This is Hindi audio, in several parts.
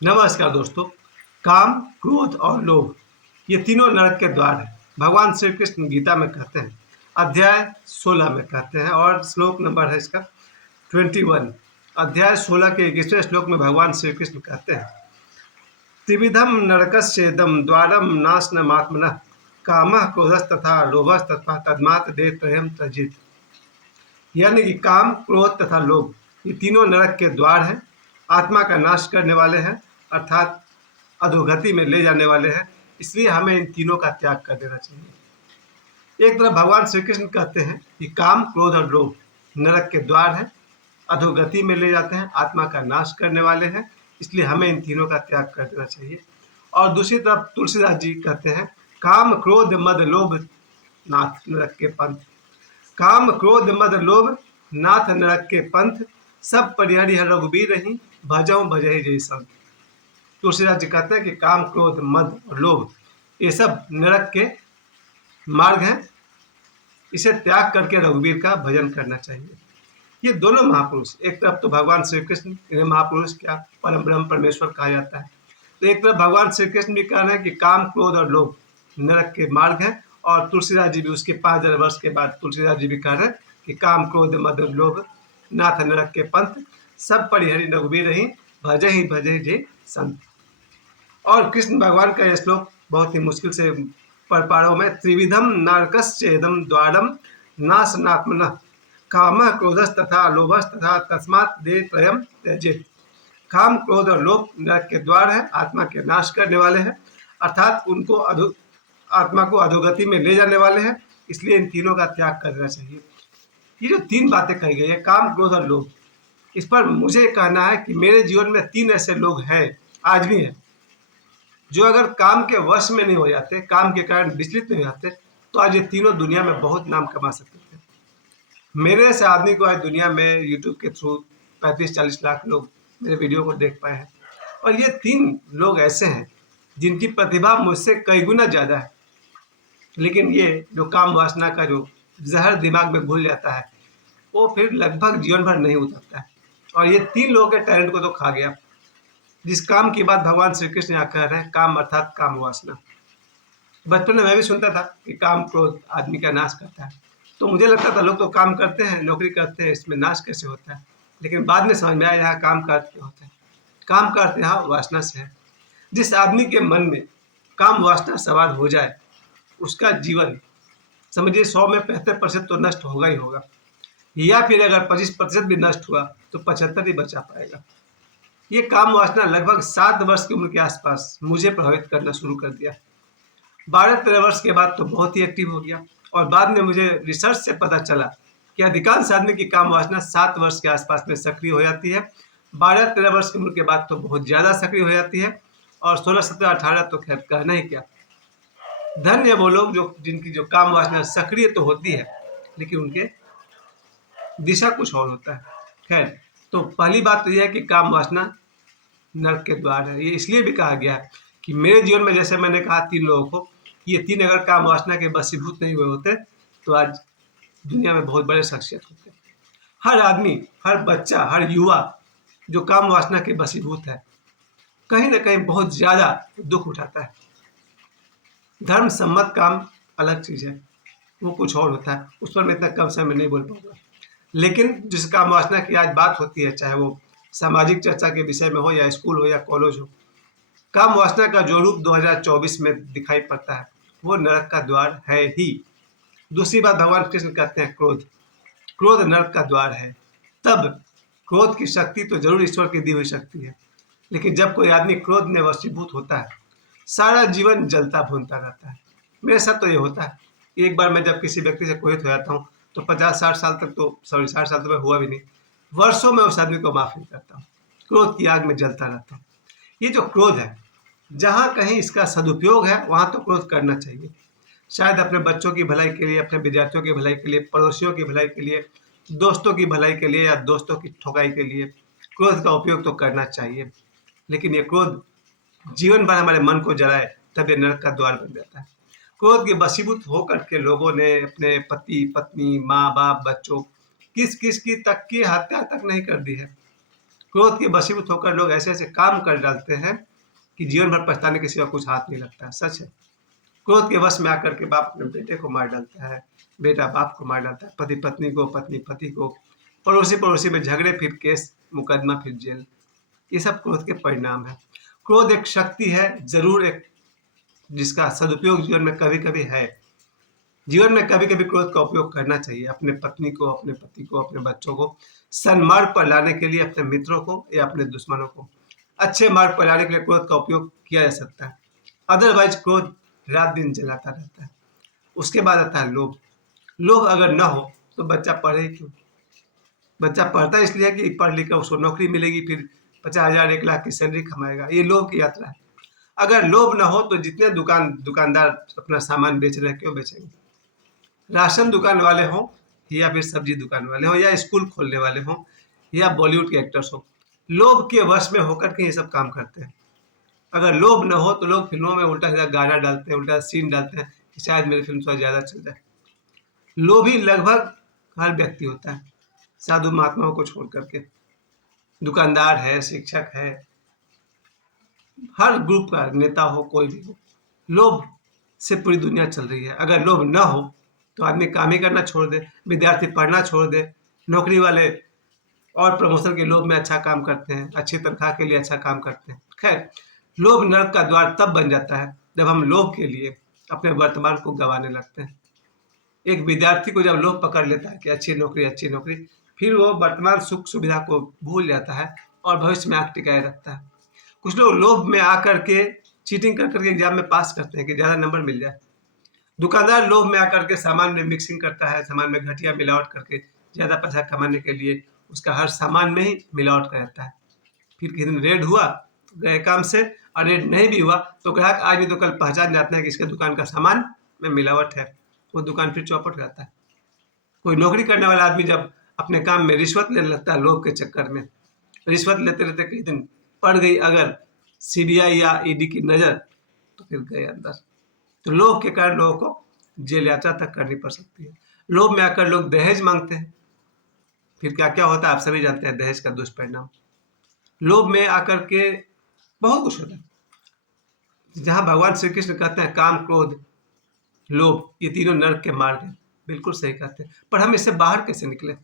नमस्कार दोस्तों। काम, क्रोध और लोभ ये तीनों नरक के द्वार हैं। भगवान श्री कृष्ण गीता में कहते हैं, अध्याय 16 में कहते हैं और श्लोक नंबर है इसका 21। अध्याय 16 के 21वें श्लोक में भगवान श्री कृष्ण कहते हैं, त्रिविधम नरकस्येदं द्वारम नाशनमात्मनः कामः क्रोधस्तथा लोभस्तथा तद्मात् देहत्रयं त्यजेत्। यानी कि काम, क्रोध तथा लोभ ये तीनों नरक के द्वार हैं, आत्मा का नाश करने वाले हैं, अर्थात अधोगति में ले जाने वाले हैं। इसलिए हमें इन तीनों का त्याग कर देना चाहिए। एक तरफ भगवान श्री कृष्ण कहते हैं कि काम, क्रोध और लोभ नरक के द्वार हैं, अधोगति में ले जाते हैं, आत्मा का नाश करने वाले हैं। इसलिए हमें इन तीनों का त्याग कर देना चाहिए। और दूसरी तरफ तुलसीदास जी कहते हैं, काम, क्रोध, मद, लोभ नाथ नरक के पंथ। काम, क्रोध, मद, लोभ नाथ नरक के पंथ, सब परिहरि रघुबीर रही, भजऊ भजहि जय संत। तुलसीदास जी कहते हैं कि काम, क्रोध, मद और लोभ ये सब नरक के मार्ग हैं। इसे त्याग करके रघुवीर का भजन करना चाहिए। ये दोनों महापुरुष, एक तरफ तो भगवान श्री कृष्ण, इन्हें महापुरुष क्या परम ब्रह्म परमेश्वर कहा जाता है, तो एक तरफ भगवान श्री कृष्ण भी कह रहे हैं कि काम, क्रोध और लोभ नरक के मार्ग हैं। और तुलसीदास जी भी उसके 5000 वर्ष के बाद तुलसीदास जी भी कह रहे हैं कि काम, क्रोध, मद और लोभ नाथ नरक के पंथ, सब परिहरि रघुबीर रही, भजहि भजहि जय संत। और कृष्ण भगवान का यह श्लोक बहुत ही मुश्किल से पढ़ पा रहा हूँ मैं। त्रिविधम नरकस्येदं द्वारम नाशनात्मनः कामः क्रोधस्तथा लोभस्तथा तस्मात् देहत्रयं त्यजेत्। काम, क्रोध और लोभ नरक के द्वार है, आत्मा के नाश करने वाले हैं, अर्थात आत्मा को अधोगति में ले जाने वाले हैं। इसलिए इन तीनों का त्याग कर देना चाहिए। ये जो तीन बातें कही गई है, काम, क्रोध और लोभ, इस पर मुझे कहना है कि मेरे जीवन में 3 ऐसे लोग हैं, आज भी हैं, जो अगर काम के वश में नहीं हो जाते, काम के कारण विचलित नहीं जाते, तो आज ये तीनों दुनिया में बहुत नाम कमा सकते थे। मेरे ऐसे आदमी को आज दुनिया में यूट्यूब के थ्रू 35-40 लाख लोग मेरे वीडियो को देख पाए हैं। और ये 3 लोग ऐसे हैं जिनकी प्रतिभा मुझसे कई गुना ज़्यादा है, लेकिन ये जो काम वासना का जो जहर दिमाग में घुल जाता है, वो फिर लगभग जीवन भर नहीं उतरता है। और ये 3 लोगों के टैलेंट को तो खा गया। जिस काम की बात भगवान श्री कृष्ण यहाँ कह रहे हैं, काम अर्थात काम वासना। बचपन में मैं भी सुनता था कि काम, क्रोध आदमी का नाश करता है, तो मुझे लगता था लोग तो काम करते हैं, नौकरी करते हैं, इसमें नाश कैसे होता है। लेकिन बाद में समझ में आया यहाँ काम का अर्थ क्या होता है। काम का अर्थ यहाँ वासना से है। जिस आदमी के मन में काम वासना सवार हो जाए, उसका जीवन समझिए 100 में 75% तो नष्ट होगा ही होगा, या फिर अगर 25% भी नष्ट हुआ तो 75 ही बचा पाएगा। ये काम वासना लगभग 7 वर्ष की उम्र के आसपास मुझे प्रभावित करना शुरू कर दिया। 12-13 वर्ष के बाद तो बहुत ही एक्टिव हो गया। और बाद में मुझे रिसर्च से पता चला कि अधिकांश आदमी की काम वासना 7 वर्ष के आसपास में सक्रिय हो जाती है। 12-13 वर्ष की उम्र के बाद तो बहुत ज़्यादा सक्रिय हो जाती है, और 16, 17, 18 तो खैर कहना ही क्या। धन्य वो लोग जिनकी जो काम वासना सक्रिय तो होती है, लेकिन उनके दिशा कुछ और होता है। खैर, तो पहली बात तो यह है कि काम वासना नरक के द्वार है। ये इसलिए भी कहा गया है कि मेरे जीवन में, जैसे मैंने कहा 3 लोगों को, ये 3 अगर काम वासना के वशीभूत नहीं हुए होते तो आज दुनिया में बहुत बड़े शख्सियत होते। हर आदमी, हर बच्चा, हर युवा जो काम वासना के वशीभूत है, कहीं ना कहीं बहुत ज़्यादा दुख उठाता है। धर्म सम्मत काम अलग चीज़ है, वो कुछ और होता है, उस पर मैं इतना कम समय में नहीं बोल पाऊंगा। लेकिन जिस काम वासना की आज बात होती है, चाहे वो सामाजिक चर्चा के विषय में हो, या स्कूल हो, या कॉलेज हो, काम वासना का जो रूप 2024 में दिखाई पड़ता है, वो नरक का द्वार है ही। दूसरी बात, भगवान कृष्ण कहते हैं क्रोध, क्रोध नरक का द्वार है। तब क्रोध की शक्ति तो जरूर ईश्वर की दी हुई शक्ति है, लेकिन जब कोई आदमी क्रोध में वशीभूत होता है, सारा जीवन जलता भूनता रहता है। मेरे साथ तो ये होता है। एक बार मैं जब किसी व्यक्ति से क्रोधित हो जाता हूँ तो 50-60 साल तक तो, 60 साल तो मैं हुआ भी नहीं, वर्षों में उस आदमी को माफ नहीं करता हूँ। क्रोध की आग में जलता रहता हूँ। ये जो क्रोध है, जहाँ कहीं इसका सदुपयोग है वहाँ तो क्रोध करना चाहिए। शायद अपने बच्चों की भलाई के लिए, अपने विद्यार्थियों की भलाई के लिए, पड़ोसियों की भलाई के लिए, दोस्तों की भलाई के लिए, या दोस्तों की ठुकाई के लिए क्रोध का उपयोग तो करना चाहिए। लेकिन ये क्रोध जीवन भर हमारे मन को जलाए, तब ये नरक का द्वार बन जाता है। क्रोध के वशीभूत होकर के लोगों ने अपने पति, पत्नी, माँ बाप, बच्चों, किस किस की तक की हत्या तक नहीं कर दी है। क्रोध के वशीभूत होकर लोग ऐसे ऐसे काम कर डालते हैं कि जीवन भर पछताने के सिवा कुछ हाथ नहीं लगता है। सच है। क्रोध के वश में आकर के बाप अपने बेटे को मार डालता है, बेटा बाप को मार डालता है, पति पत्नी को, पत्नी पति को, पड़ोसी पड़ोसी में झगड़े, फिर केस मुकदमा, फिर जेल। ये सब क्रोध के परिणाम है। क्रोध एक शक्ति है, जरूर एक, जिसका सदुपयोग जीवन में कभी कभी है। जीवन में कभी कभी क्रोध का उपयोग करना चाहिए, अपने पत्नी को, अपने पति को, अपने बच्चों को सन्मार्ग पर लाने के लिए, अपने मित्रों को या अपने दुश्मनों को अच्छे मार्ग पर लाने के लिए क्रोध का उपयोग किया जा सकता है। अदरवाइज क्रोध रात दिन जलाता रहता है। उसके बाद आता है लोभ। लोभ अगर न हो तो बच्चा पढ़े क्यों? बच्चा पढ़ता इसलिए कि पढ़ लिख कर उसको नौकरी मिलेगी, फिर 50,000 1 लाख की सैलरी कमाएगा। ये लोभ की यात्रा है। अगर लोभ न हो तो जितने दुकानदार अपना सामान बेच रहे हैं, क्यों बेचेंगे? राशन दुकान वाले हों या फिर सब्जी दुकान वाले हों या स्कूल खोलने वाले हों या बॉलीवुड के एक्टर्स हों, लोभ के वश में होकर के ये सब काम करते हैं। अगर लोभ न हो तो लोग फिल्मों में उल्टा सीधा गाना डालते हैं, उल्टा सीन डालते हैं कि शायद मेरी फिल्म थोड़ा ज़्यादा चल जाए। लोभी लगभग हर व्यक्ति होता है, साधु महात्माओं को छोड़ करके। दुकानदार है, शिक्षक है, हर ग्रुप का नेता हो, कोई भी हो, लोभ से पूरी दुनिया चल रही है। अगर लोभ न हो तो आदमी काम ही करना छोड़ दे, विद्यार्थी पढ़ना छोड़ दे, नौकरी वाले और प्रमोशन के लोभ में अच्छा काम करते हैं, अच्छी तनख्वाह के लिए अच्छा काम करते हैं। खैर, लोभ नरक का द्वार तब बन जाता है जब हम लोभ के लिए अपने वर्तमान को गंवाने लगते हैं। एक विद्यार्थी को जब लोभ पकड़ लेता है कि अच्छी नौकरी, फिर वो वर्तमान सुख सुविधा को भूल जाता है और भविष्य में आंख टिकाए रखता है। कुछ लोग लोभ में आकर के चीटिंग कर करके एग्जाम में पास करते हैं कि ज़्यादा नंबर मिल जाए। दुकानदार लोभ में आकर के सामान में मिक्सिंग करता है, सामान में घटिया मिलावट करके ज़्यादा पैसा कमाने के लिए उसका हर सामान में ही मिलावट करता है। फिर किसी दिन रेड हुआ तो गए काम से, और रेड नहीं भी हुआ तो ग्राहक आज नहीं तो कल पहचान जाते हैं कि इसके दुकान का सामान में मिलावट है, वो दुकान फिर चौपट हो जाता है। कोई नौकरी करने वाला आदमी जब अपने काम में रिश्वत लेने लगता है, लोभ के चक्कर में रिश्वत लेते लेते किसी दिन पड़ गई अगर सीबीआई या ईडी की नज़र, तो फिर गए अंदर। तो लोभ के कारण लोगों को जेल यात्रा तक करनी पड़ सकती है। लोभ में आकर लोग दहेज मांगते हैं, फिर क्या क्या होता है आप सभी जानते हैं, दहेज का दुष्परिणाम। लोभ में आकर के बहुत कुछ होता है। जहाँ भगवान श्री कृष्ण कहते हैं काम क्रोध लोभ ये तीनों नरक के मार्ग हैं, बिल्कुल सही कहते हैं। पर हम इससे बाहर कैसे निकले?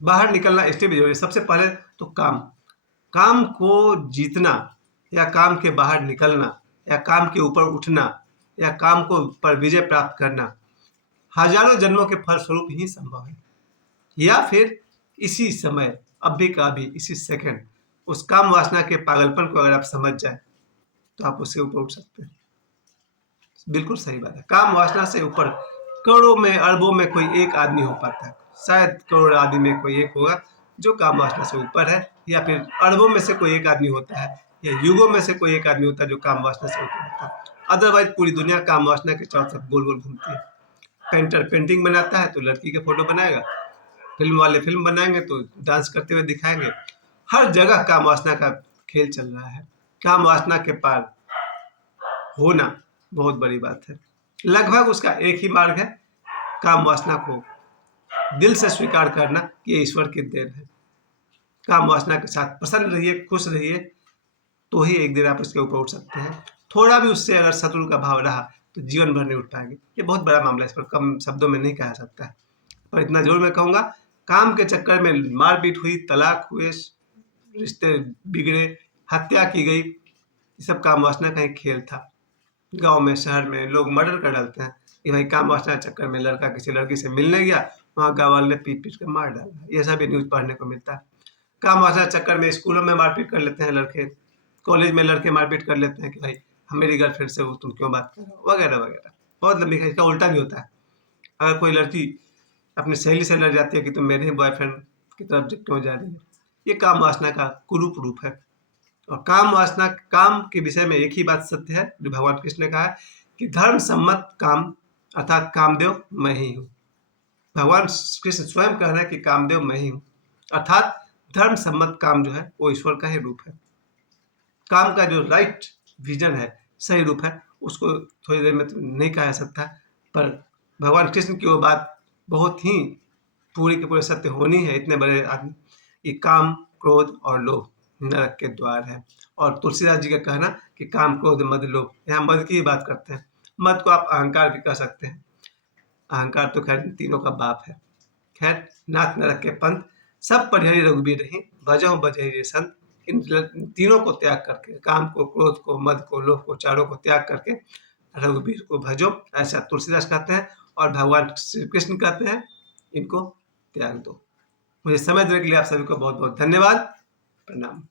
बाहर निकलना स्टेप जरूरी है। सबसे पहले तो काम को जीतना या काम के बाहर निकलना या काम के ऊपर उठना या काम को पर विजय प्राप्त करना हजारों जन्मों के फलस्वरूप ही संभव है। या फिर इसी समय, अभी का अभी, इसी सेकंड उस काम वासना के पागलपन को अगर आप समझ जाए तो आप उससे ऊपर उठ सकते हैं। बिल्कुल सही बात है। काम वासना से ऊपर करोड़ों में अरबों में कोई एक आदमी हो पाता है, शायद करोड़ आदमी में कोई एक होगा जो काम वासना से ऊपर है, या फिर अरबों में से कोई एक आदमी होता है, या युगों में से कोई एक आदमी होता है जो काम वासना से ऊपर होता है। अदरवाइज पूरी दुनिया काम वासना के चारों तरफ गोल गोल घूमती है। पेंटर पेंटिंग बनाता है तो लड़की के फोटो बनाएगा, फिल्म वाले फिल्म बनाएंगे तो डांस करते हुए दिखाएंगे। हर जगह काम वासना का खेल चल रहा है। काम वासना के पार होना बहुत बड़ी बात है। लगभग उसका एक ही मार्ग है, काम वासना को दिल से स्वीकार करना कि ये ईश्वर की देन है। काम वासना के साथ प्रसन्न रहिए, खुश रहिए, तो ही एक दिन आप इसके ऊपर उठ सकते हैं। थोड़ा भी उससे अगर शत्रु का भाव रहा तो जीवन भर नहीं उठ पाएंगे। ये बहुत बड़ा मामला है, इस पर कम शब्दों में नहीं कहा सकता है, पर इतना जरूर मैं कहूँगा, काम के चक्कर में मारपीट हुई, तलाक हुए, रिश्ते बिगड़े, हत्या की गई, ये सब काम वासना का ही खेल था। गांव में, शहर में लोग मर्डर कर डालते हैं कि भाई काम वासना के चक्कर में लड़का किसी लड़की से मिलने गया, वहाँ गाँव वाले ने पीट पीट कर मार डाला। ये सब भी न्यूज़ पढ़ने को मिलता है। काम वासना के चक्कर में स्कूलों में मारपीट कर लेते हैं लड़के, कॉलेज में लड़के मारपीट कर लेते हैं कि भाई हम मेरी गर्लफ्रेंड से, वो तुम क्यों बात कर रहे हो, वगैरह वगैरह। बहुत लंबी है। इसका उल्टा भी होता है। अगर कोई लड़की अपनी सहेली से लड़ जाती है कि तुम मेरे ही बॉयफ्रेंड की तरफ क्यों जा रही है, ये काम वासना का कुरूप रूप है। और काम वासना, काम के विषय में एक ही बात सत्य है जो भगवान कृष्ण ने कहा है कि धर्म सम्मत काम अर्थात कामदेव मैं ही हूँ। भगवान कृष्ण स्वयं कह रहे हैं कि कामदेव मैं ही हूँ, अर्थात धर्म सम्मत काम जो है वो ईश्वर का ही रूप है। काम का जो राइट विजन है, सही रूप है, उसको थोड़ी देर में तो नहीं कहा जा सकता, पर भगवान कृष्ण की वो बात बहुत ही पूरी के पूरे सत्य होनी है। इतने बड़े आदमी, ये काम क्रोध और लोभ नरक के द्वार है। और तुलसीदास जी का कहना कि काम, क्रोध, मद, लोभ, यहाँ मद की ही बात करते हैं। मद को आप अहंकार भी कह सकते हैं। अहंकार तो खैर तीनों का बाप है। खैर, नाथ नरक के पंथ सब परिहरि रघुबीर रही, भजहु बजहि संत। इन तीनों को त्याग करके, काम को, क्रोध को, मद को, लोभ को, चारों को त्याग करके रघुबीर को भजो, ऐसा तुलसीदास कहते हैं। और भगवान श्री कृष्ण कहते हैं इनको त्याग दो। मुझे समय देने के लिए आप सभी को बहुत बहुत धन्यवाद। प्रणाम।